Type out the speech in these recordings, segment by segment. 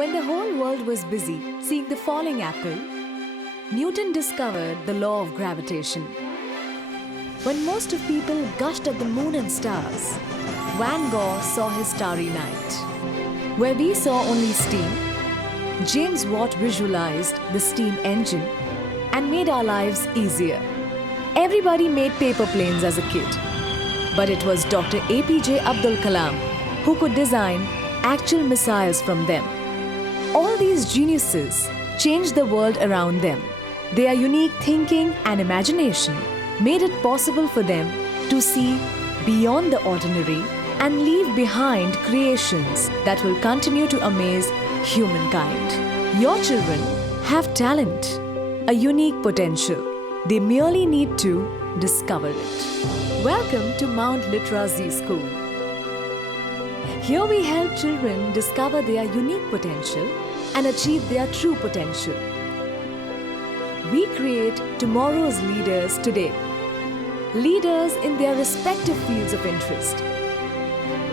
When the whole world was busy seeing the falling apple, Newton discovered the law of gravitation. When most of people gushed at the moon and stars, Van Gogh saw his Starry Night. Where we saw only steam, James Watt visualized the steam engine and made our lives easier. Everybody made paper planes as a kid, but it was Dr. APJ Abdul Kalam who could design actual missiles from them. All these geniuses changed the world around them. Their unique thinking and imagination made it possible for them to see beyond the ordinary and leave behind creations that will continue to amaze humankind. Your children have talent, a unique potential. They merely need to discover it. Welcome to Mount Litra Zee School. Here we help children discover their unique potential and achieve their true potential. We create tomorrow's leaders today. Leaders in their respective fields of interest.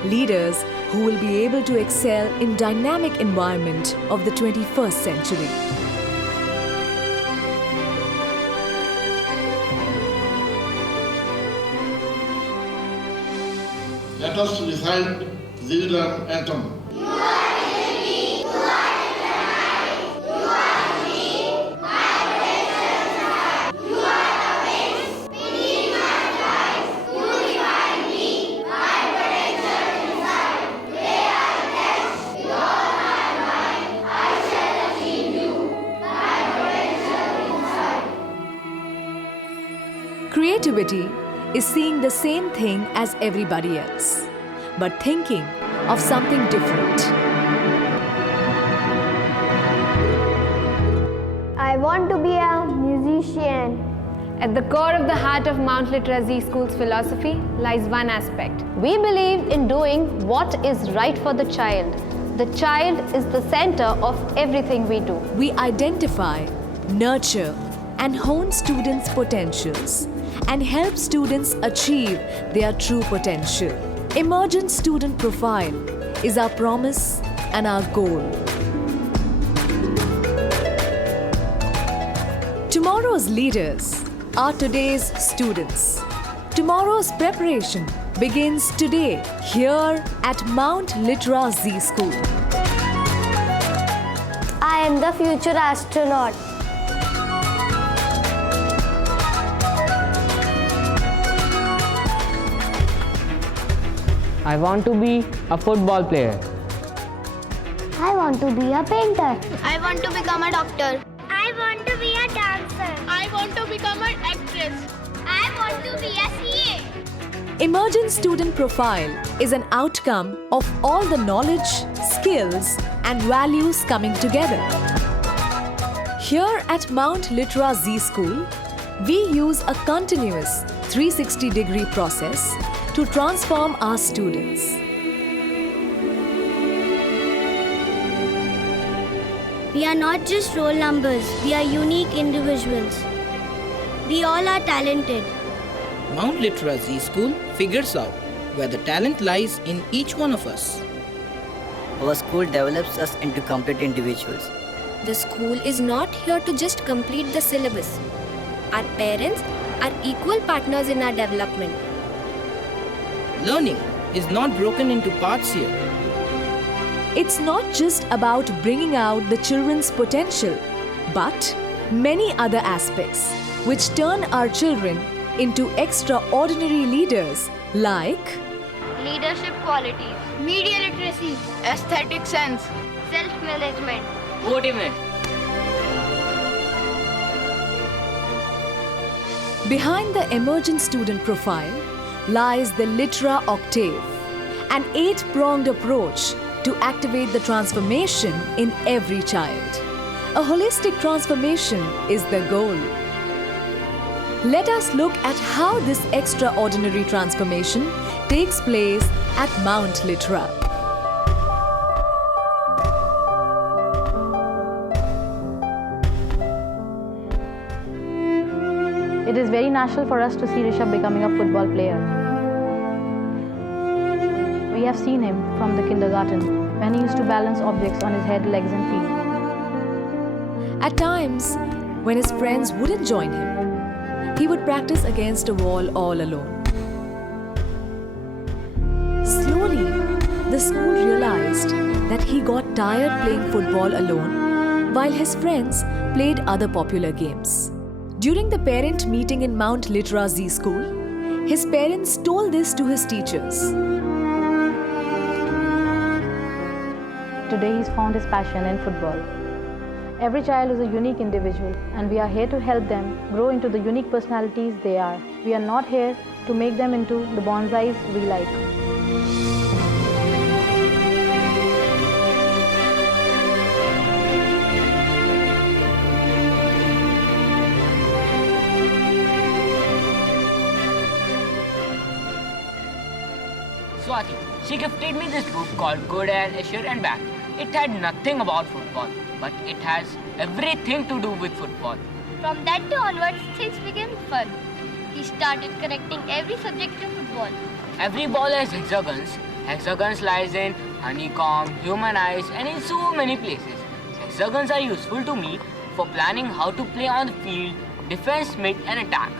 Leaders who will be able to excel in dynamic environment of the 21st century. Let us recite the anthem. Creativity is seeing the same thing as everybody else, but thinking of something different. I want to be a musician. At the core of the heart of Mount Litra Zee School's philosophy lies one aspect. We believe in doing what is right for the child. The child is the center of everything we do. We identify, nurture, and hone students' potentials and help students achieve their true potential. Emergent student profile is our promise and our goal. Tomorrow's leaders are today's students. Tomorrow's preparation begins today here at Mount Litra Zee School. I am the future astronaut. I want to be a football player. I want to be a painter. I want to become a doctor. I want to be a dancer. I want to become an actress. I want to be a CA. Emergent student profile is an outcome of all the knowledge, skills, and values coming together. Here at Mount Litra Zee School, we use a continuous 360-degree process to transform our students. We are not just roll numbers, we are unique individuals. We all are talented. Mount Litra Zee School figures out where the talent lies in each one of us. Our school develops us into complete individuals. The school is not here to just complete the syllabus. Our parents are equal partners in our development. Learning is not broken into parts here. It's not just about bringing out the children's potential, but many other aspects which turn our children into extraordinary leaders like Leadership qualities, Media literacy, aesthetic sense, self-management. Motivate. behind the emergent student profile lies the Litora Octane, an 8-pronged approach to activate the transformation in every child. A holistic transformation is the goal. Let us look at how this extraordinary transformation takes place at Mount Litra. It is very natural for us to see Rishabh becoming a football player. We have seen him from the kindergarten. when he used to balance objects on his head, legs and feet. At times, when his friends wouldn't join him, he would practice against a wall all alone. Slowly, the school realized that he got tired playing football alone while his friends played other popular games. During the parent meeting in Mount Litra Zee school, his parents told this to his teachers. Today he's found his passion in football. Every child is a unique individual and we are here to help them grow into the unique personalities they are. We are not here to make them into the bonsais we like. Swati, she gifted me this book called Good and Assure and Back. It had nothing about football, but it has everything to do with football. From that day onwards, things became fun. He started connecting every subject to football. Every ball has hexagons. Hexagons lies in honeycomb, human eyes, and in so many places. Hexagons are useful to me for planning how to play on the field, defense, mid, and attack.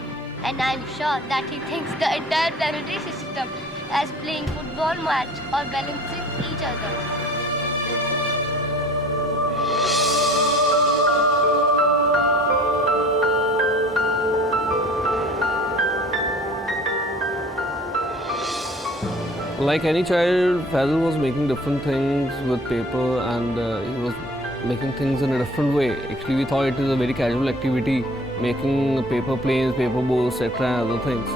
And I'm sure that he thinks the entire planetary system as playing football match or balancing each other. Like any child, Faisal was making different things with paper and he was making things in a different way. Actually, we thought it is a very casual activity, making paper planes, paper boats, etc. and other things.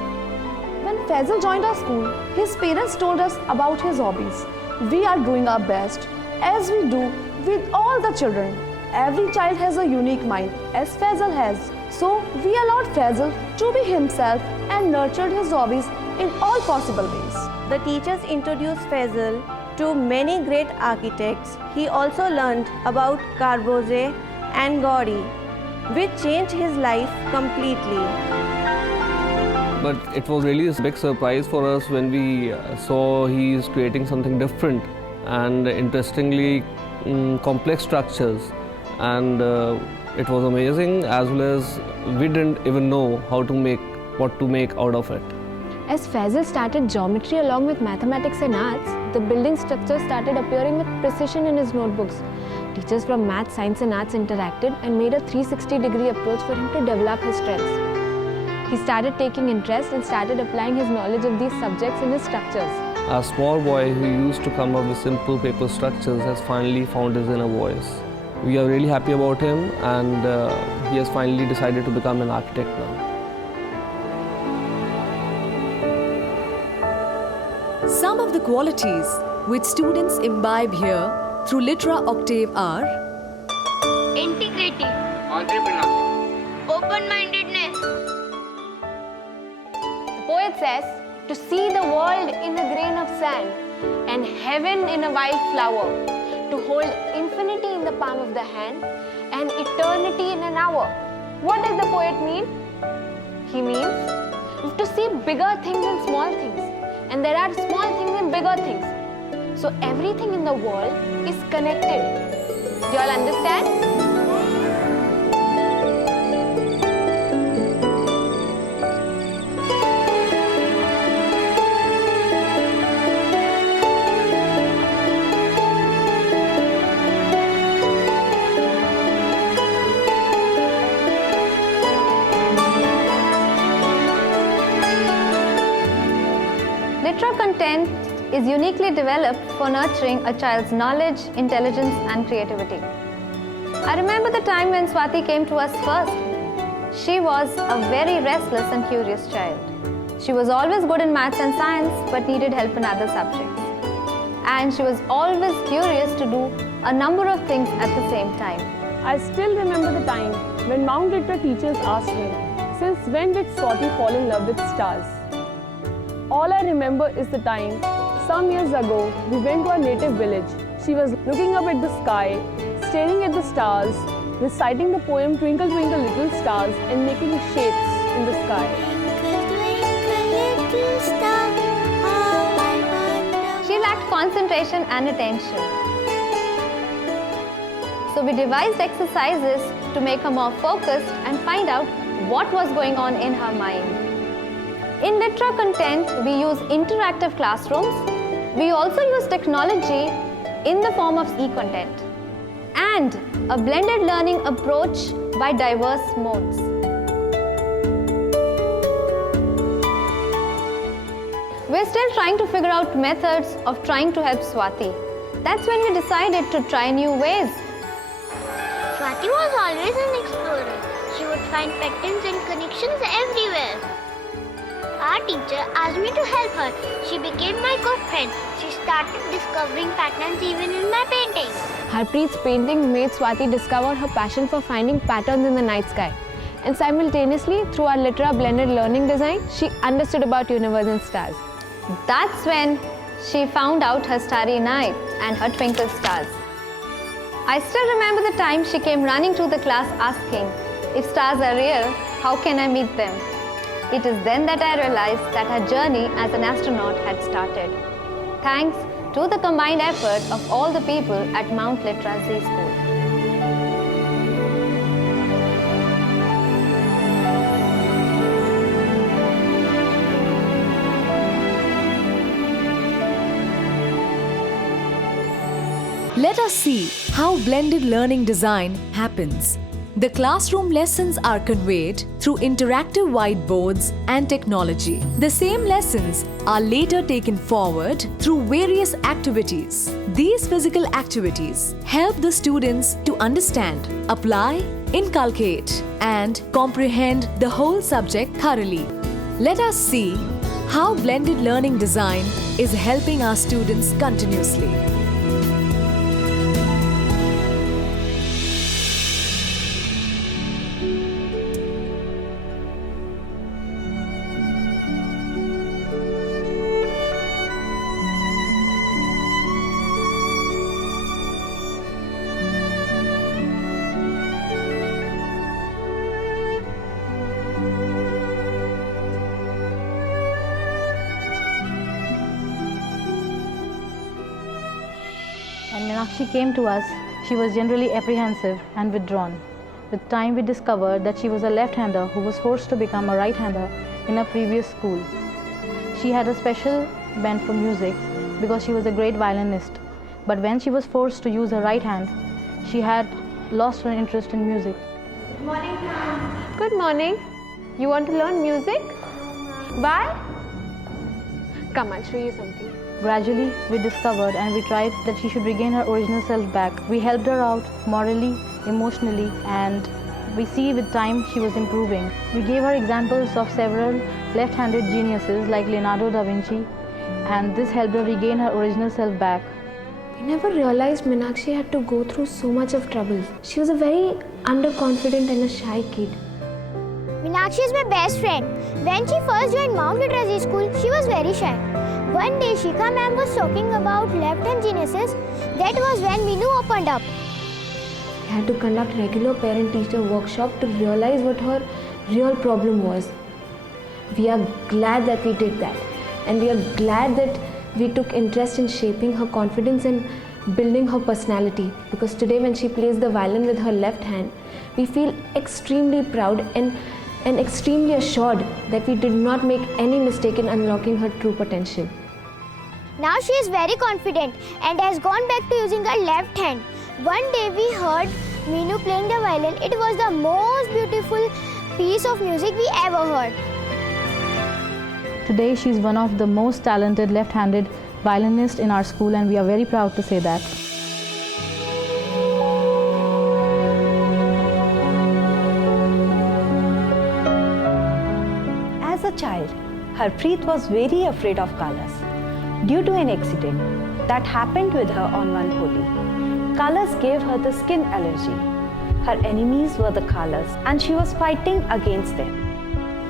When Faisal joined our school, his parents told us about his hobbies. We are doing our best, as we do with all the children. Every child has a unique mind, as Faisal has. So, we allowed Faisal to be himself and nurtured his hobbies in all possible ways. The teachers introduced Faisal to many great architects. He also learned about Corbusier and Gaudi, which changed his life completely. But it was really a big surprise for us when we saw he is creating something different and interestingly complex structures, and it was amazing, as well as we didn't even know what to make out of it. As Faisal started geometry along with mathematics and arts, the building structure started appearing with precision in his notebooks. Teachers from math, science and arts interacted and made a 360-degree approach for him to develop his strengths. He started taking interest and started applying his knowledge of these subjects in his structures. A small boy who used to come up with simple paper structures has finally found his inner voice. We are really happy about him, and he has finally decided to become an architect now. Some of the qualities which students imbibe here through Litora Octane are Integrity, Entrepreneurship, open-mindedness, The poet says, to see the world in a grain of sand and heaven in a wild flower, to hold infinity in the palm of the hand and eternity in an hour. What does the poet mean? He means to see bigger things and small things. And there are small things and bigger things. So everything in the world is connected. Do you all understand? Litra content is uniquely developed for nurturing a child's knowledge, intelligence and creativity. I remember the time when Swati came to us first. She was a very restless and curious child. She was always good in maths and science but needed help in other subjects. And she was always curious to do a number of things at the same time. I still remember the time when Mount Litra teachers asked him, since when did Swati fall in love with stars? All I remember is the time, some years ago, we went to our native village. She was looking up at the sky, staring at the stars, reciting the poem Twinkle Twinkle Little Stars and making shapes in the sky. She lacked concentration and attention. So we devised exercises to make her more focused and find out what was going on in her mind. In Litra content, we use interactive classrooms. We also use technology in the form of e-content and a blended learning approach by diverse modes. We're still trying to figure out methods of trying to help Swati. That's when we decided to try new ways. Swati was always an explorer. She would find patterns and connections everywhere. Our teacher asked me to help her. She became my good friend. She started discovering patterns even in my paintings. Harpreet's painting made Swati discover her passion for finding patterns in the night sky. And simultaneously, through our Litra blended learning design, she understood about universe and stars. That's when she found out her starry night and her twinkle stars. I still remember the time she came running to the class asking, if stars are real, how can I meet them? It is then that I realized that her journey as an astronaut had started. Thanks to the combined effort of all the people at Mount Litra Zee School. Let us see how blended learning design happens. The classroom lessons are conveyed through interactive whiteboards and technology. The same lessons are later taken forward through various activities. These physical activities help the students to understand, apply, inculcate, and comprehend the whole subject thoroughly. Let us see how blended learning design is helping our students continuously. When Meenakshi came to us, she was generally apprehensive and withdrawn. With time, we discovered that she was a left-hander who was forced to become a right-hander in a previous school. She had a special bent for music because she was a great violinist. But when she was forced to use her right hand, she had lost her interest in music. Good morning, ma'am. Good morning. You want to learn music? Why? Come, I'll show you something. Gradually, we discovered and we tried that she should regain her original self back. We helped her out morally, emotionally, and we see with time she was improving. We gave her examples of several left-handed geniuses like Leonardo da Vinci, and this helped her regain her original self back. We never realized Meenakshi had to go through so much of trouble. She was a very underconfident and a shy kid. Meenakshi is my best friend. When she first joined Mount Litra Zee School, she was very shy. One day, Shikha ma'am was talking about left-hand geniuses. That was when Meenu opened up. We had to conduct regular parent-teacher workshop to realize what her real problem was. We are glad that we did that. And we are glad that we took interest in shaping her confidence and building her personality. Because today when she plays the violin with her left hand, we feel extremely proud and extremely assured that we did not make any mistake in unlocking her true potential. Now she is very confident and has gone back to using her left hand. One day we heard Meenu playing the violin. It was the most beautiful piece of music we ever heard. Today, she is one of the most talented left-handed violinists in our school, and we are very proud to say that. As a child, Harpreet was very afraid of colors. Due to an accident that happened with her on one Holi, colors gave her the skin allergy. Her enemies were the colors, and she was fighting against them.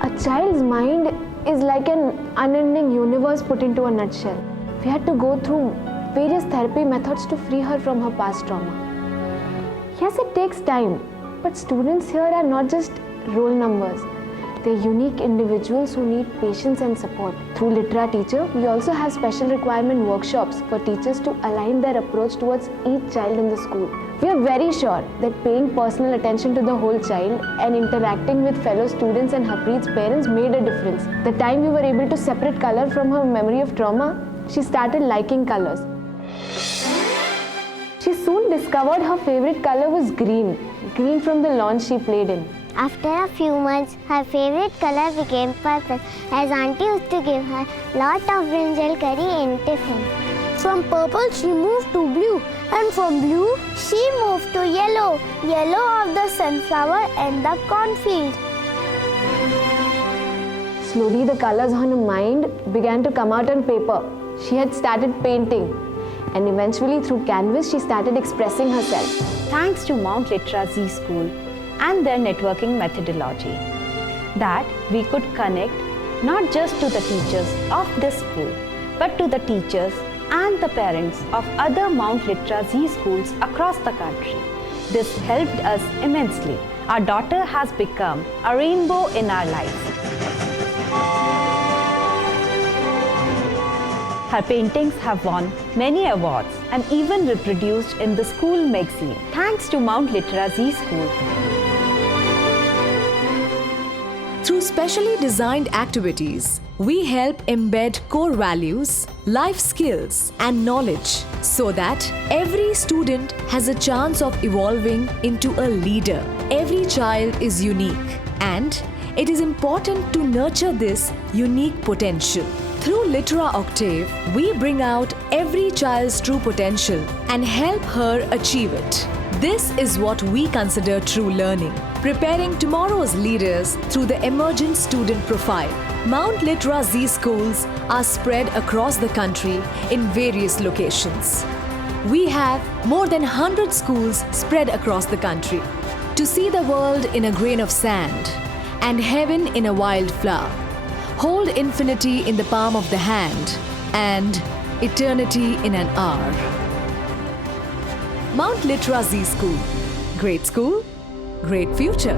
A child's mind is like an unending universe put into a nutshell. We had to go through various therapy methods to free her from her past trauma. Yes, it takes time, but students here are not just roll numbers. They're unique individuals who need patience and support. Through Litra Teacher, we also have special requirement workshops for teachers to align their approach towards each child in the school. We are very sure that paying personal attention to the whole child and interacting with fellow students and Harpreet's parents made a difference. The time we were able to separate color from her memory of trauma, she started liking colors. She soon discovered her favorite color was green from the lawn she played in. After a few months, her favorite color became purple, as Auntie used to give her lot of brinjal curry in tiffin. From purple, she moved to blue, and from blue, she moved to yellow of the sunflower and the cornfield. Slowly, the colors on her mind began to come out on paper. She had started painting, and eventually, through canvas, she started expressing herself. Thanks to Mount Litra Zee School and their networking methodology, that we could connect not just to the teachers of this school, but to the teachers and the parents of other Mount Litra Zee schools across the country. This helped us immensely. Our daughter has become a rainbow in our lives. Her paintings have won many awards and even reproduced in the school magazine. Thanks to Mount Litra Zee School. Through specially designed activities, we help embed core values, life skills, and knowledge so that every student has a chance of evolving into a leader. Every child is unique, and it is important to nurture this unique potential. Through Litora Octane, we bring out every child's true potential and help her achieve it. This is what we consider true learning, preparing tomorrow's leaders through the emergent student profile. Mount Litra Zee schools are spread across the country in various locations. We have more than 100 schools spread across the country. To see the world in a grain of sand and heaven in a wild flower, hold infinity in the palm of the hand and eternity in an hour. Mount Litra Zee School. Great school, great future.